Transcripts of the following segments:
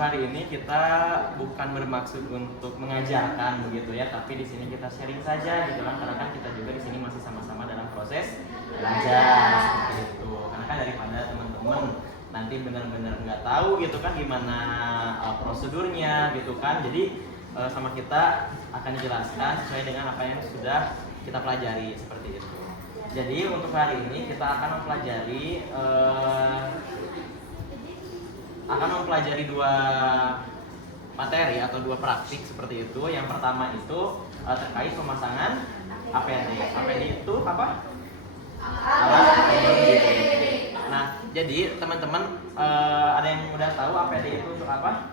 hari ini kita bukan bermaksud untuk mengajarkan begitu ya, tapi di sini kita sharing saja gitu kan, karena kan kita juga di sini masih sama-sama dalam proses belajar seperti itu. Karena kan daripada teman-teman nanti benar-benar nggak tahu gitu kan gimana prosedurnya gitu kan, jadi sama kita akan dijelaskan sesuai dengan apa yang sudah kita pelajari seperti itu. Jadi untuk hari ini kita akan mempelajari dua materi atau dua praktik seperti itu. Yang pertama itu terkait pemasangan APD. APD itu apa? Alat pelindung diri. Nah, jadi teman-teman ada yang udah tahu APD itu untuk apa?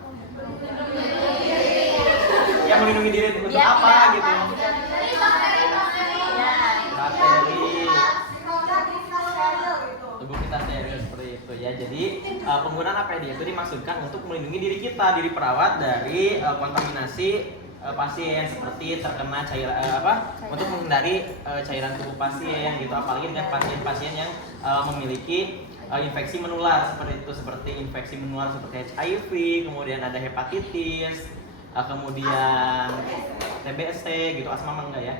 Ya, melindungi diri untuk apa gitu? Bakteri. Tubuh kita steril seperti itu ya. Jadi penggunaan APD itu dimaksudkan untuk melindungi diri kita, diri perawat dari kontaminasi pasien seperti terkena untuk menghindari cairan tubuh pasien gitu, apalagi dengan pasien-pasien yang memiliki infeksi menular seperti itu, seperti infeksi menular seperti HIV, kemudian ada hepatitis, kemudian TBC gitu, asma mah enggak ya,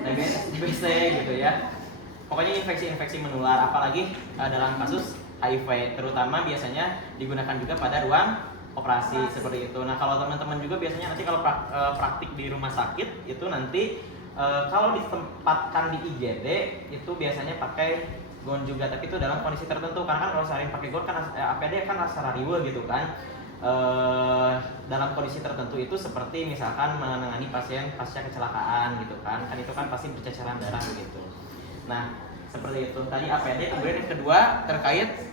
TBC gitu ya. Pokoknya infeksi-infeksi menular, apalagi dalam kasus HIV, terutama biasanya digunakan juga pada ruang operasi seperti itu. Nah, kalau teman-teman juga biasanya nanti kalau praktik di rumah sakit itu nanti kalau ditempatkan di IGD itu biasanya pakai gown juga, tapi itu dalam kondisi tertentu. Karena kan kalau sehari pakai gown kan APD kan rasa riweuh gitu kan. Dalam kondisi tertentu itu seperti misalkan menangani pasien pasca kecelakaan gitu kan itu kan pasti berceceran darah begitu. Nah, seperti itu tadi APD. Kemudian yang kedua terkait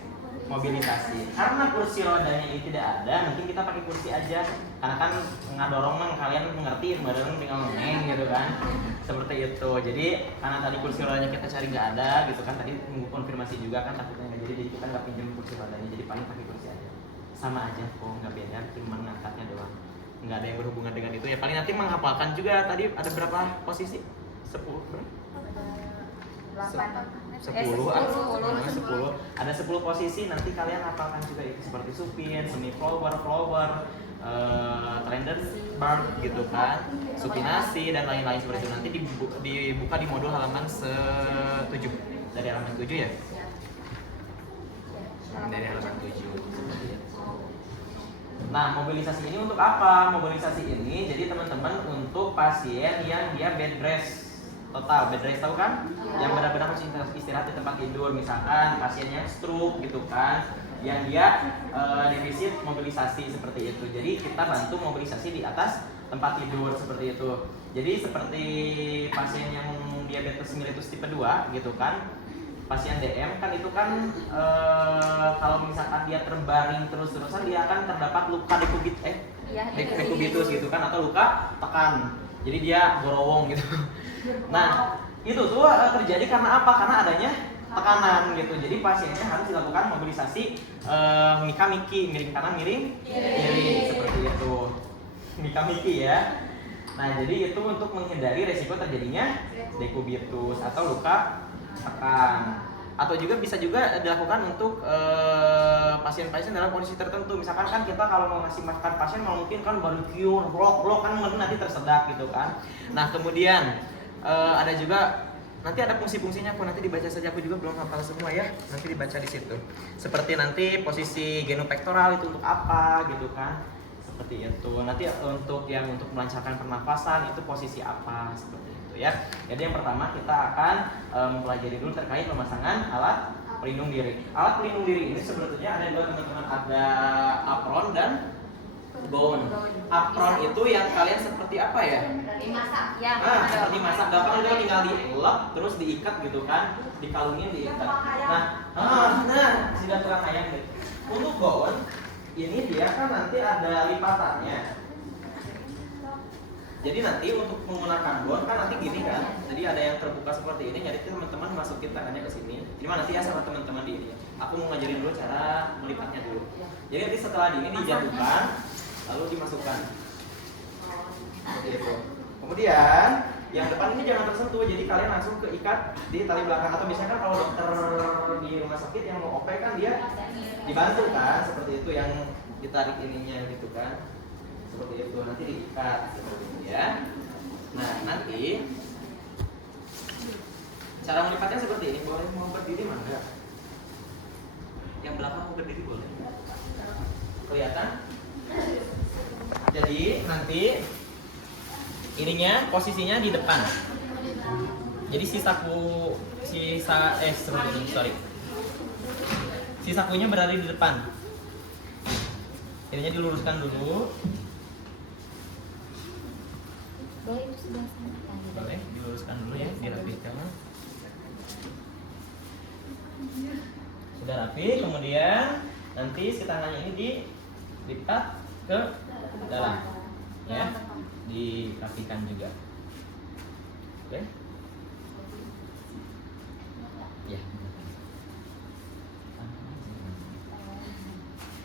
mobilisasi. Karena kursi rodanya ini tidak ada, mungkin kita pakai kursi aja. Karena kan ngadorong mah kalian mengerti, badan tinggal neng gitu kan. Seperti itu. Jadi karena tadi kursi rodanya kita cari nggak ada gitu kan. Tadi nunggu konfirmasi juga kan takutnya nggak jadi kita nggak pinjam kursi rodanya. Jadi paling pakai kursi aja. Sama aja kok, nggak beda, cuma ngangkatnya doang. Nggak ada yang berhubungan dengan itu ya. Paling nanti menghafalkan juga. Tadi ada berapa posisi? 10 berapa? 10 ada 10 posisi, nanti kalian hafalkan juga itu seperti supin, semi flower, trended bird gitu kan, supinasi dan lain-lain seperti itu. Nanti dibuka di modul halaman 7 dari halaman 7 ya, dari halaman 7 seperti itu. Nah, mobilisasi ini untuk apa? Mobilisasi ini jadi teman-teman untuk pasien yang dia bed rest total, bed rest tahu kan? Yang benar-benar harus istirahat di tempat tidur, misalkan pasien yang stroke gitu kan, yang dia defisit mobilisasi seperti itu. Jadi kita bantu mobilisasi di atas tempat tidur seperti itu. Jadi seperti pasien yang diabetes mellitus tipe 2 gitu kan, pasien DM kan itu kan kalau misalkan dia terbaring terus-terusan dia akan terdapat luka dekubitus gitu kan, atau luka tekan. Jadi dia gorowong gitu. Nah, itu tuh terjadi karena apa? Karena adanya tekanan gitu. Jadi pasiennya harus dilakukan mobilisasi mika-miki, miring kanan, miring kiri seperti itu. Mika-miki ya. Nah, jadi itu untuk menghindari resiko terjadinya dekubitus atau luka tekan. Atau juga bisa juga dilakukan untuk pasien-pasien dalam kondisi tertentu. Misalkan kan kita kalau mau ngasih makan pasien mau mungkin kan baru cure, blok kan nanti tersedak gitu kan. Nah, kemudian ada juga nanti ada fungsi-fungsinya, aku nanti dibaca saja, aku juga belum hafal semua ya. Nanti dibaca di situ. Seperti nanti posisi genupektoral itu untuk apa gitu kan. Seperti itu. Nanti untuk melancarkan pernafasan itu posisi apa seperti itu ya. Jadi yang pertama kita akan mempelajari dulu terkait pemasangan alat pelindung diri. Alat pelindung diri ini sebetulnya ada dua teman-teman, ada apron dan gown. Apron itu yang kalian seperti apa ya? Dimasak. Ya. Seperti masak. Gampang itu tinggal dielap terus diikat gitu kan, dikalungin diikat. Nah, sudah terang ayam deh. Untuk gown ini dia kan nanti ada lipatannya. Jadi nanti untuk menggunakan gown kan nanti gini kan. Jadi ada yang terbuka seperti ini. Jadi teman-teman masukin tangannya ke sini. Jadi nanti ya sama teman-teman di ini. Aku mau ngajarin dulu cara melipatnya dulu. Jadi nanti setelah ini dijatuhkan lalu dimasukkan. Seperti itu. Kemudian yang depan ini jangan tersentuh. Jadi kalian langsung keikat di tali belakang, atau biasanya kan kalau dokter di rumah sakit yang mau OP kan dia dibantu kan seperti itu, yang ditarik ininya gitu kan, seperti itu, nanti diikat seperti ini ya. Nah nanti cara melipatnya seperti ini, boleh mau berdiri mangga, yang belakang mau berdiri boleh, kelihatan? Jadi nanti ininya posisinya di depan. Jadi si sakunya berada di depan. Ininya diluruskan dulu. Boleh diluruskan dulu ya, dirapihkan. Sudah rapi, kemudian nanti si tangannya ini dilipat ke dalam, ya, dirapikan juga. Oke? Ya.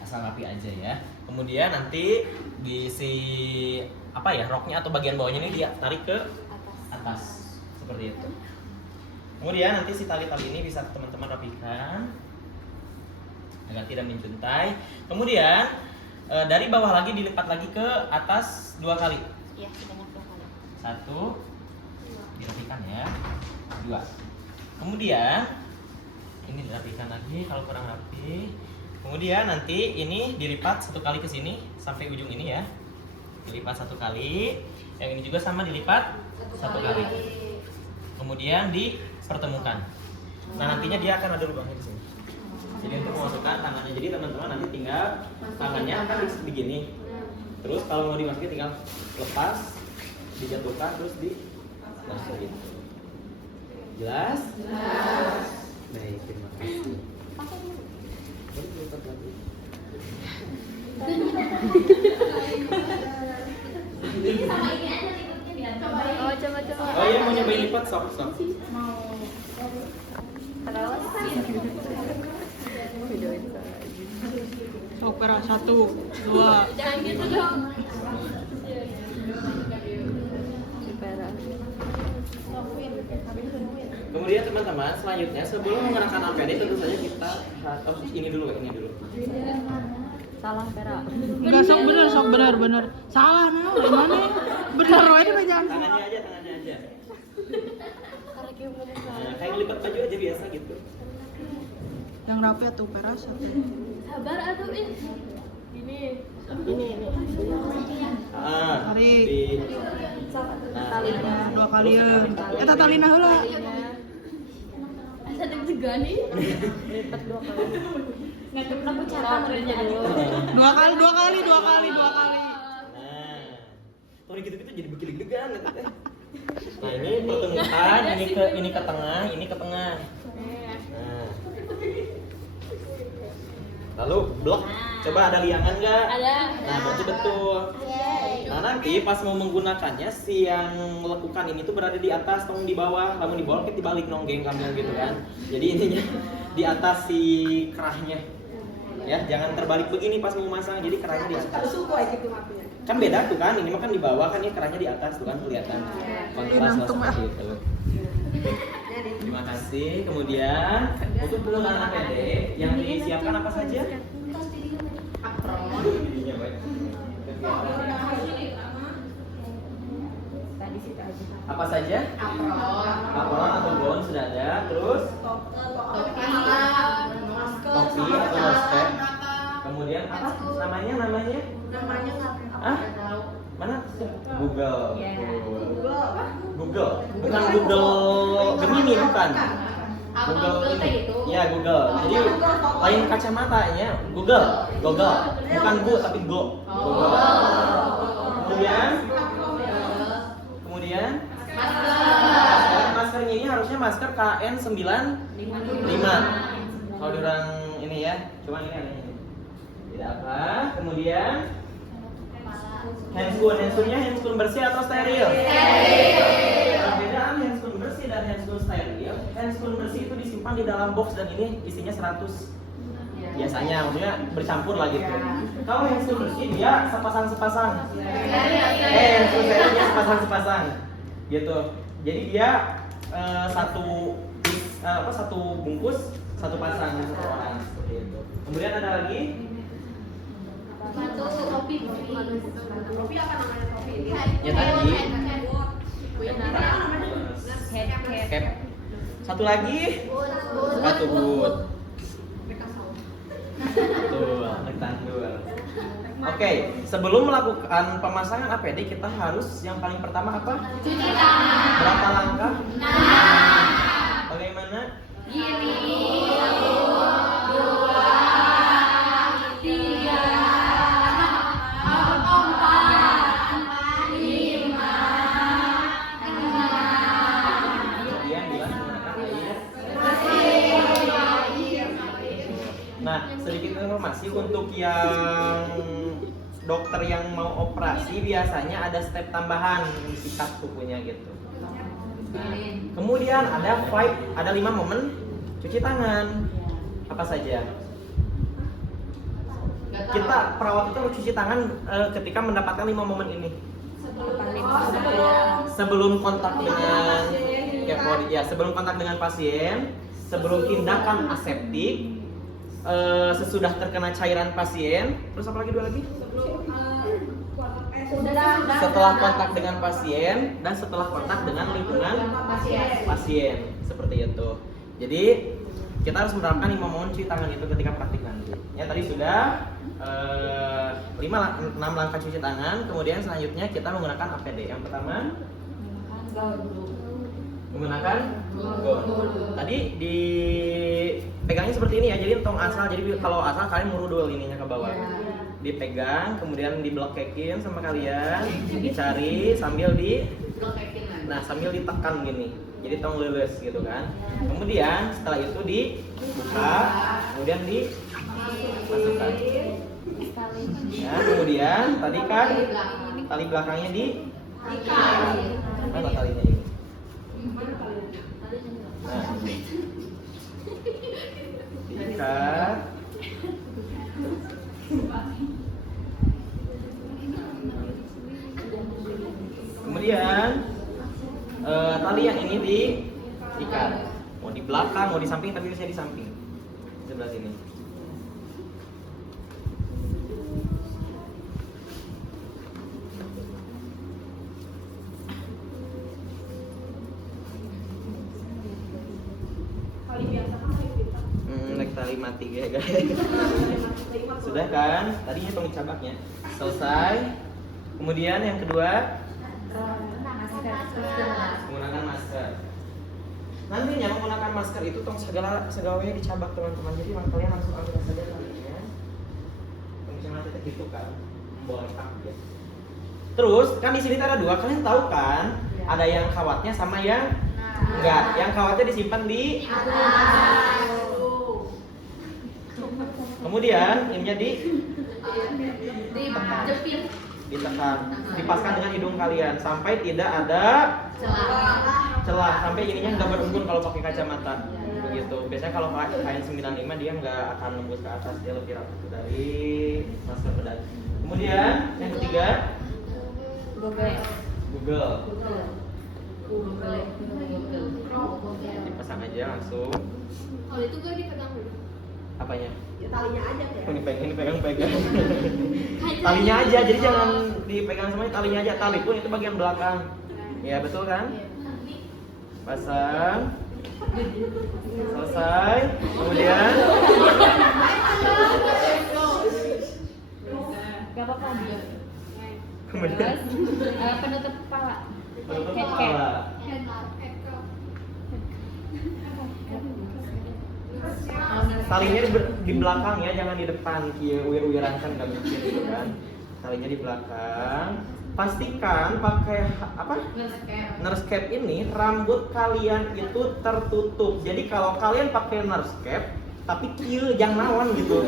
Asal rapi aja ya. Kemudian nanti di roknya atau bagian bawahnya ini dia tarik ke atas seperti itu. Kemudian nanti si tali-tali ini bisa teman-teman rapikan agar tidak menjuntai. Kemudian dari bawah lagi dilipat lagi ke atas 2 kali. Iya, sebanyak 2 kali. 1, dirapikan ya. 2. Kemudian ini dirapikan lagi kalau kurang rapi. Kemudian nanti ini dilipat 1 kali ke sini sampai ujung ini ya. Dilipat 1 kali. Yang ini juga sama dilipat 1 kali. Kemudian dipertemukan. Nah, nantinya dia akan ada lubangnya di sini. Jadi untuk memasukkan tangannya, jadi teman-teman nanti tinggal tangannya akan begini. Terus kalau mau dimasukin tinggal lepas, dijatuhkan terus dimasukin. Jelas? Jelas. Baik, terima kasih. Ini sama ini aja lipatnya biar coba. Oh, coba. Oh iya, mau nyobain lipat sok. Mau terus videoin Opera 1, 2. jangan gitu dong. Kemudian teman-teman, selanjutnya sebelum menggunakan APD tentu saja kita ini dulu. Salah Vera. Enggak, sok bener. Salah nah, gimana? Bener wae mah jangan. Tangannya aja. Nah, kayak ngelipat baju aja biasa gitu. Yang rapi tuh Opera 1. Sabar atuh ini. Tarik. Talinya 2 kalian. Eta talina heula. Asa deg-degan nih. Lipat 2 kali. Ngadep lampu cara merenya dulu. 2 kali. Nah, kalau gitu-gitu jadi bikin deg-degan gitu teh. Nah, ini pertemukan, ini ke tengah. Nah. Lalu blok. Coba ada liangan nggak? Ada. Nah, berarti betul. Nah, nanti pas mau menggunakannya si yang melakukan ini tuh berada di atas, tong di bawah. Kamu di bawah, kita dibalik nonggeng kamu gitu kan. Jadi ininya di atas si kerahnya. Ya, jangan terbalik begini pas mau masang. Jadi kerahnya di atas. Kan beda tuh kan, ini mah kan di bawah kan, ini kerahnya di atas tuh kan kelihatan. Kontras seperti itu. Terima kasih. Kemudian untuk penggunaan APD yang disiapkan apa saja? Apa saja? Apron atau gaun sudah ada. Terus topi atau masker. Kemudian apa? Namanya? Ah? Mana? Google. Bukan Google Gemini, bukan. Google ini. Ya, Google. Jadi lain kacamatanya. Google. Bukan Bu tapi Go. Google. Kemudian maskernya ini harusnya masker KN95. Kalau di orang ini ya, cuma ini anehnya. Tidak apa. Kemudian handscoon-nya handscoon bersih atau steril? Perbedaan handscoon bersih dan handscoon steril. Handscoon bersih itu disimpan di dalam box dan ini isinya 100. Biasanya, maksudnya bercampur lah gitu. Kalau handscoon bersih dia sepasang. Handscoon sterilnya sepasang. Gitu. Jadi dia satu bungkus, 1 pasang satu orang seperti itu. Kemudian ada lagi Ya tadi. Cap. Satu lagi. Sepatu boot. Betul, rectangle. Oke, sebelum melakukan pemasangan APD kita harus yang paling pertama apa? Cuci tangan. Berapa langkah? Bagaimana? Gini. 1, 2, 3, 4, 5, 6. Kemudian bilas menggunakan air. Nah, sedikit informasi untuk yang dokter yang mau operasi biasanya ada step tambahan sikat kukunya gitu. Nah, kemudian ada 5 momen cuci tangan. Apa saja? Kita perawat itu harus cuci tangan ketika mendapatkan 5 momen ini. Sebelum kontak dengan sebelum kontak dengan pasien, sebelum tindakan aseptik, sesudah terkena cairan pasien, terus apa lagi dua lagi? Setelah kontak dengan pasien dan setelah kontak dengan lingkungan pasien, seperti itu. Jadi kita harus menerapkan 5 momen cuci tangan itu ketika praktik nanti. Ya tadi sudah 6 langkah cuci tangan. Kemudian selanjutnya kita menggunakan APD. Yang pertama menggunakan gold. Tadi dipegangnya seperti ini ya. Jadi tong asal. Jadi kalau asal kalian murudul ininya ke bawah. Dipegang, kemudian diblokekin sama kalian, dicari sambil sambil ditekan gini. Jadi tong lulus gitu kan. Kemudian setelah itu dibuka, kemudian dimasukkan. Ya, kemudian tadi kan tali belakangnya mana talinya ini? Nah, diikat. Kemudian tali yang ini diikat. Mau di belakang, mau di samping, tapi biasanya di samping. Sebelah sini. Tali mati ya guys. Sudah kan? Tadi hitung cabaknya. Selesai. Kemudian yang kedua menggunakan masker. Nantinya menggunakan masker itu tong segawanya dicabak teman-teman. Jadi kalian langsung ambil saja talinya. Misalnya nanti gitu kan, bolak ya. Terus kan di sini ada 2. Kalian tahu kan? Ada yang kawatnya sama yang enggak. Yang kawatnya disimpan di atas. Kemudian ininya ditekan, dipaskan dengan hidung kalian sampai tidak ada celah, sampai ininya nggak berembun kalau pakai kacamata. Begitu. Biasanya kalau kain 95 dia nggak akan nembus ke atas, dia lebih rapat dari masker bedah. Kemudian yang ketiga Google. Dipasang aja langsung. Kalau itu gue dipegang dulu. Apanya? Ya talinya aja ya. Ini pegang. Talinya aja, jadi jangan dipegang semuanya, talinya aja. Tali pun itu bagian belakang. Ya betul kan? Pasang. Selesai. Kemudian Gak apa-apa dia. kemudian Penutup kepala. penutup kepala. Talinya di belakang ya, jangan di depan. Uir-uiran kan nggak mungkin gitu kan. Talinya di belakang. Pastikan pakai apa? Nurse cap ini rambut kalian itu tertutup. Jadi kalau kalian pakai nurse cap tapi kieu jangan naon gitu.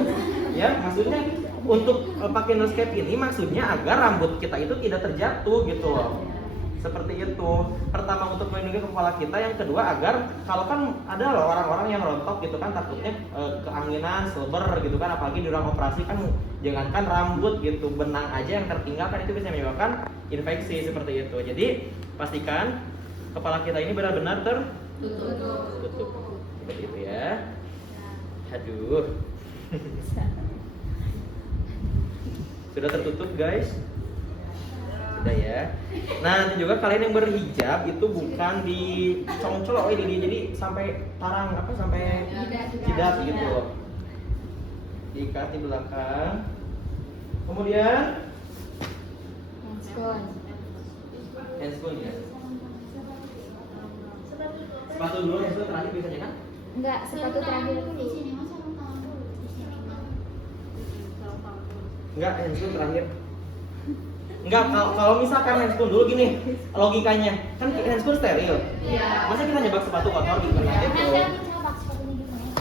Ya, maksudnya untuk pakai nurse cap ini maksudnya agar rambut kita itu tidak terjatuh gitu loh. Seperti itu. Pertama untuk melindungi kepala kita, yang kedua agar kalau kan ada loh orang-orang yang rontok gitu kan takutnya keanginan, silver gitu kan, apalagi di ruang operasi kan jangankan rambut gitu, benang aja yang tertinggal kan itu bisa menyebabkan infeksi seperti itu. Jadi pastikan kepala kita ini benar-benar tertutup. Seperti itu ya. Aduh. Sudah tertutup guys? Sudah ya. Nah nanti juga kalian yang berhijab itu bukan di congcol ini, jadi sampai tarang apa sampai jidat gitu loh. Diikat di belakang. Kemudian handscoon ya. Sepatu dulu, handscoon terakhir biasanya kan? Enggak, sepatu terakhir. Enggak, handscoon terakhir. Enggak, kalau misalkan handscoon dulu gini, logikanya kan handscoon steril. Iya. Masa kita nyebak sepatu kotor gitu kan?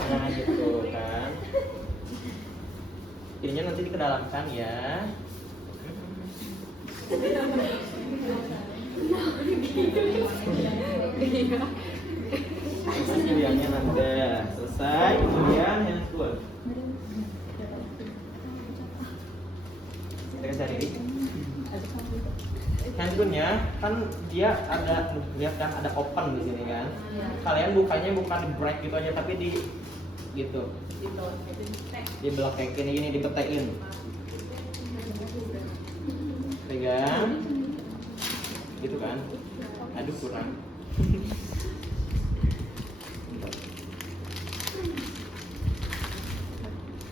Nah gitu kan. Ininya nanti dikedalamkan ya. Pilihannya nanti selesai, kemudian handscoon. Kita cari handphonenya kan dia ada, lihat kan ada open di sini kan. Kalian bukanya bukan di break gitu aja, tapi di gitu. Di blokekin ini, dipetekin. Pegang. Gitu kan. Aduh kurang.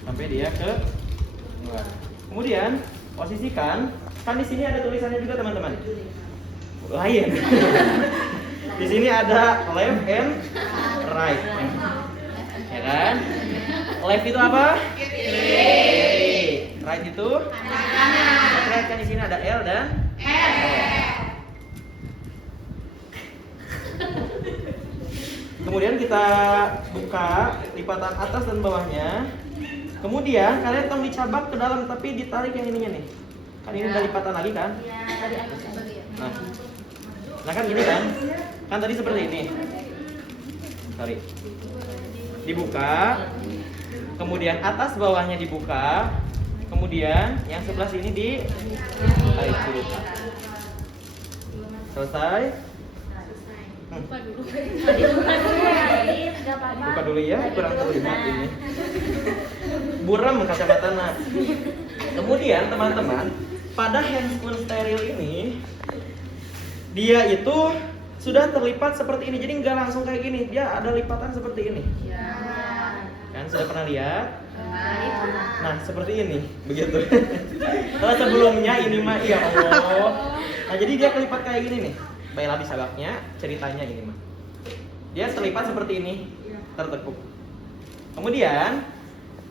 Sampai dia ke luar. Kemudian posisikan, kan di sini ada tulisannya juga teman-teman. Lain. Di sini ada left and right. Ya kan? Left itu apa? Kiri. Right itu kanan. Right kan di sini ada L dan R. Kemudian kita buka lipatan atas dan bawahnya. Kemudian kalian tolong dicabak ke dalam, tapi ditarik yang ininya nih. Kan ini udah lipatan lagi kan? Nah kan gini kan? Kan tadi seperti ini. Tarik. Dibuka. Kemudian atas bawahnya dibuka. Kemudian yang sebelah sini ditarik dulu. Selesai. Buka dulu ya, kurang terlihat ini. Buram kacamata nak. Kemudian teman-teman, pada handscoon steril ini dia itu sudah terlipat seperti ini. Jadi nggak langsung kayak gini, dia ada lipatan seperti ini. Kan sudah pernah lihat? Nah seperti ini, begitu. Kalau sebelumnya ini mah ya Allah. Nah jadi dia kelipat kayak gini nih. Baiklah di sabaknya, ceritanya gini mah. Dia terlipat seperti ini, tertekuk. Kemudian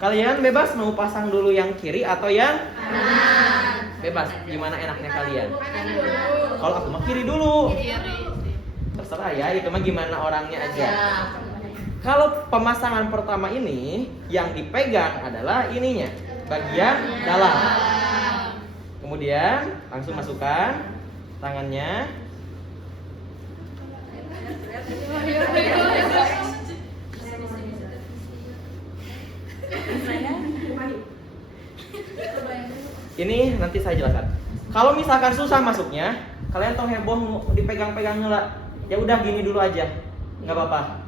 kalian bebas mau pasang dulu yang kiri atau yang kanan. Bebas, gimana enaknya kalian? Kalau aku mah kiri dulu. Terserah ya, itu mah gimana orangnya aja. Kalau pemasangan pertama ini yang dipegang adalah ininya, bagian dalam. Kemudian langsung masukkan tangannya. Ini nanti saya jelaskan. Kalau misalkan susah masuknya, kalian tong heboh dipegang-pegang ngelak. Ya udah gini dulu aja, nggak apa-apa.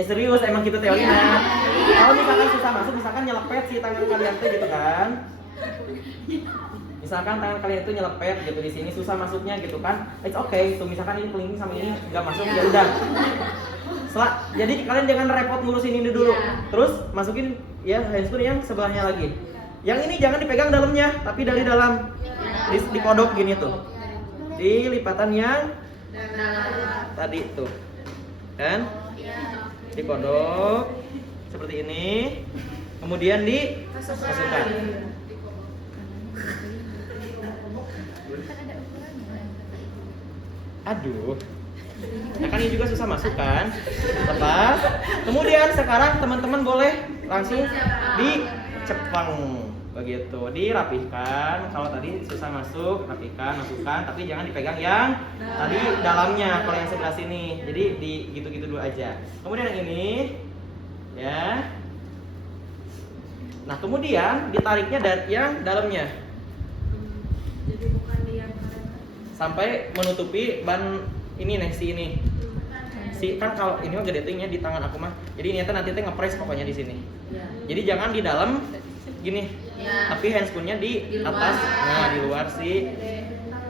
Serius emang gitu teorinya. Kalau misalkan susah masuk, misalkan nyelepet si tangan kalian tuh gitu kan. Misalkan tangan kalian itu nyelepet gitu di sini susah masuknya gitu kan. It's okay. Tuh misalkan ini kelingking sama ini nggak masuk ya udah. Jadi kalian jangan repot ngurusin ini dulu. Terus masukin ya handscoon yang sebelahnya lagi. Yang ini jangan dipegang dalamnya, tapi dari dalam dikodok gini tuh. Di lipatan yang tadi tuh. Kan? Dikodok seperti ini. Kemudian dimasukkan. Aduh. Nah kan ini juga susah masuk kan? Lepas. Kemudian sekarang teman-teman boleh langsung dicepang begitu, dirapihkan. Kalau tadi susah masuk, rapihkan, masukkan, tapi jangan dipegang yang tadi dalamnya. Kalau yang sebelah sini, jadi di gitu-gitu dulu aja. Kemudian yang ini, ya. Nah kemudian ditariknya dari yang dalamnya sampai menutupi ban ini nih, si ini si kan kalau ini mah gede tingnya di tangan aku mah. Jadi ini nanti teh ngepres pokoknya di sini. Jadi jangan di dalam gini. Tapi handscoonnya di atas, nah di luar si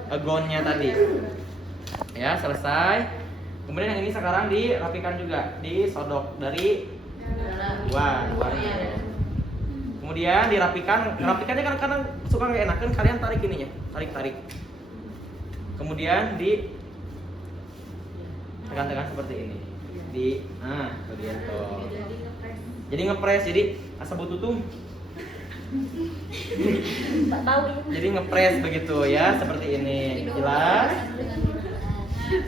gownnya tadi. Ya, selesai. Kemudian yang ini sekarang dirapikan juga, disodok dari luarnya. Kemudian rapikannya kan kadang suka nggak enak kan, kalian tarik ininya, tarik. Kemudian tekan-tekan seperti ini. Kemudian tuh. Jadi ngepres, jadi asa butuh tuh. Mbak tahu ya. Jadi ngepres begitu ya, seperti ini.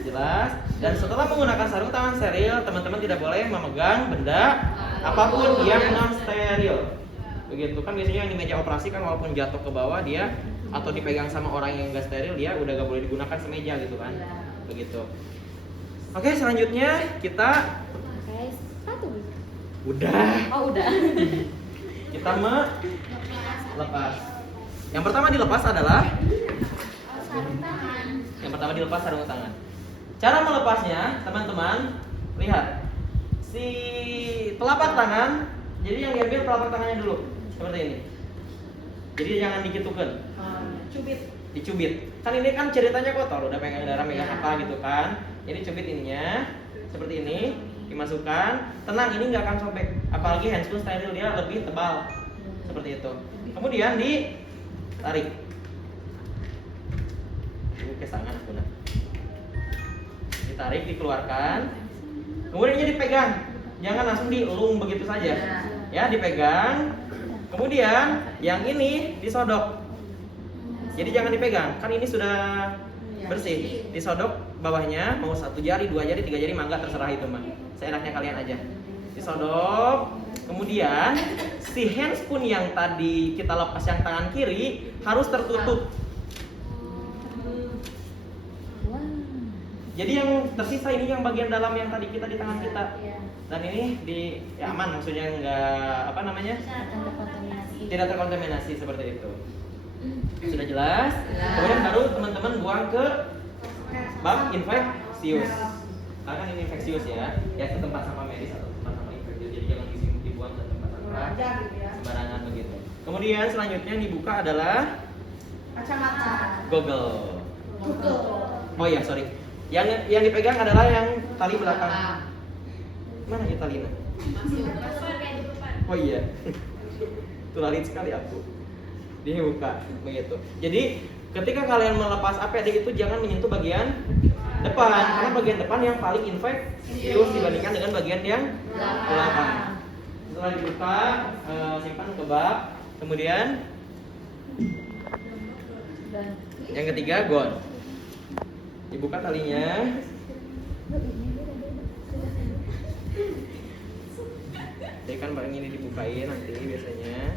Jelas. Dan setelah menggunakan sarung tangan steril, teman-teman tidak boleh memegang benda apapun yang non steril. Begitu kan biasanya yang di meja operasi kan walaupun jatuh ke bawah dia atau dipegang sama orang yang enggak steril dia udah gak boleh digunakan semeja gitu kan. Begitu. Oke, selanjutnya kita Pakai sepatu. udah. Oh, udah. Kita melepas. Yang pertama dilepas adalah sarung tangan. Cara melepasnya, teman-teman, lihat. Si telapak tangan, jadi yang diambil telapak tangannya dulu, seperti ini. Jadi jangan dikitukan. Dicubit. Kan ini kan ceritanya kotor, udah pegang darah, megang apa gitu kan. Jadi cubit ininya seperti ini, dimasukkan. Tenang, ini nggak akan sobek. Apalagi handscoon steril dia lebih tebal. Seperti itu. Kemudian ditarik. Ini kesangan aku nah. Ditarik, dikeluarkan. Kemudian ini dipegang. Jangan langsung dielung begitu saja. Ya, dipegang. Kemudian yang ini disodok. Jadi jangan dipegang. Kan ini sudah bersih. Disodok bawahnya, mau 1 jari, 2 jari, 3 jari, mangga terserah itu mah. Seenaknya kalian aja. Disodok. Kemudian si handscoon yang tadi kita lepas yang tangan kiri harus tertutup. Jadi yang tersisa ini yang bagian dalam yang tadi kita di tangan kita. Dan ini ya aman, maksudnya nggak tidak terkontaminasi seperti itu. Sudah jelas? Kemudian baru teman-teman buang ke bak infeksius. Karena kan ini infeksius ya ke tempat sampah medis atau tempat sampah infeksius. Jadi jangan dibuang ke tempat sampah sembarangan begitu. Kemudian selanjutnya yang dibuka adalah Kacamata. goggle. Oh iya, sorry. Yang dipegang adalah yang tali belakang. Mana ya talinya? Oh iya. Tulalit sekali aku. Dibuka begitu. Jadi ketika kalian melepas APD itu jangan menyentuh bagian depan, karena bagian depan yang paling infeksius dibandingkan dengan bagian yang belakang. Setelah dibuka, simpan ke bak. Kemudian yang ketiga gown. Dibuka talinya. Jadi kan barang ini dibukain nanti biasanya.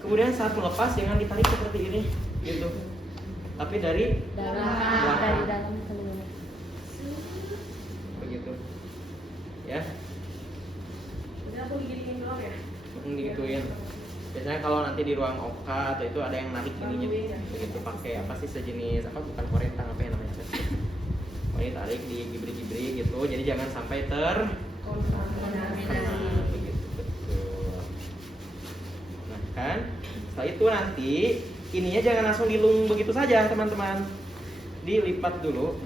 Kemudian saat melepas jangan ditarik seperti ini, gitu. Tapi dari dalam keluar. Begitu. Ya. Udah aku diginiin doang ya. Digituin. Biasanya kalau nanti di ruang OK atau itu ada yang narik ininya, begitu pakai apa sih sejenis apa bukan korentang apa yang namanya? Oh ini tarik di gibri-gibri gitu, jadi jangan sampai begitu betul. Nah kan, setelah itu nanti ininya jangan langsung dilung begitu saja teman-teman, dilipat dulu,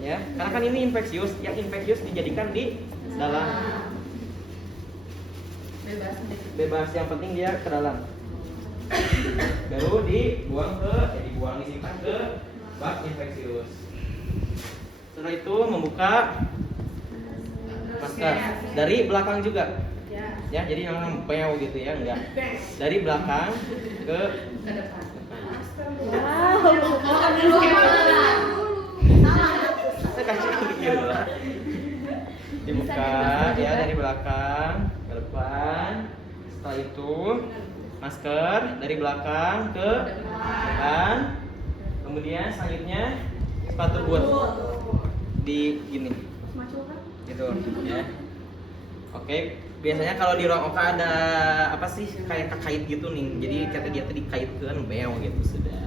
ya, karena kan ini infeksius, yang infeksius dijadikan di dalam. Bebas, yang penting dia ke dalam. Baru disimpan ke bak infeksius. Setelah itu membuka masker dari belakang juga. Ya, jadi jangan pew gitu ya, enggak. Dari belakang ke depan. Saya kasih dulu. Dibuka ya dari belakang ke depan. Setelah itu masker dari belakang ke depan. Kemudian selanjutnya sepatu boot di gini. Gitu ya. Oke, biasanya kalau di ruang OK ada apa sih kayak kait gitu nih. Jadi kata dia tadi dikaitkan beo gitu sudah.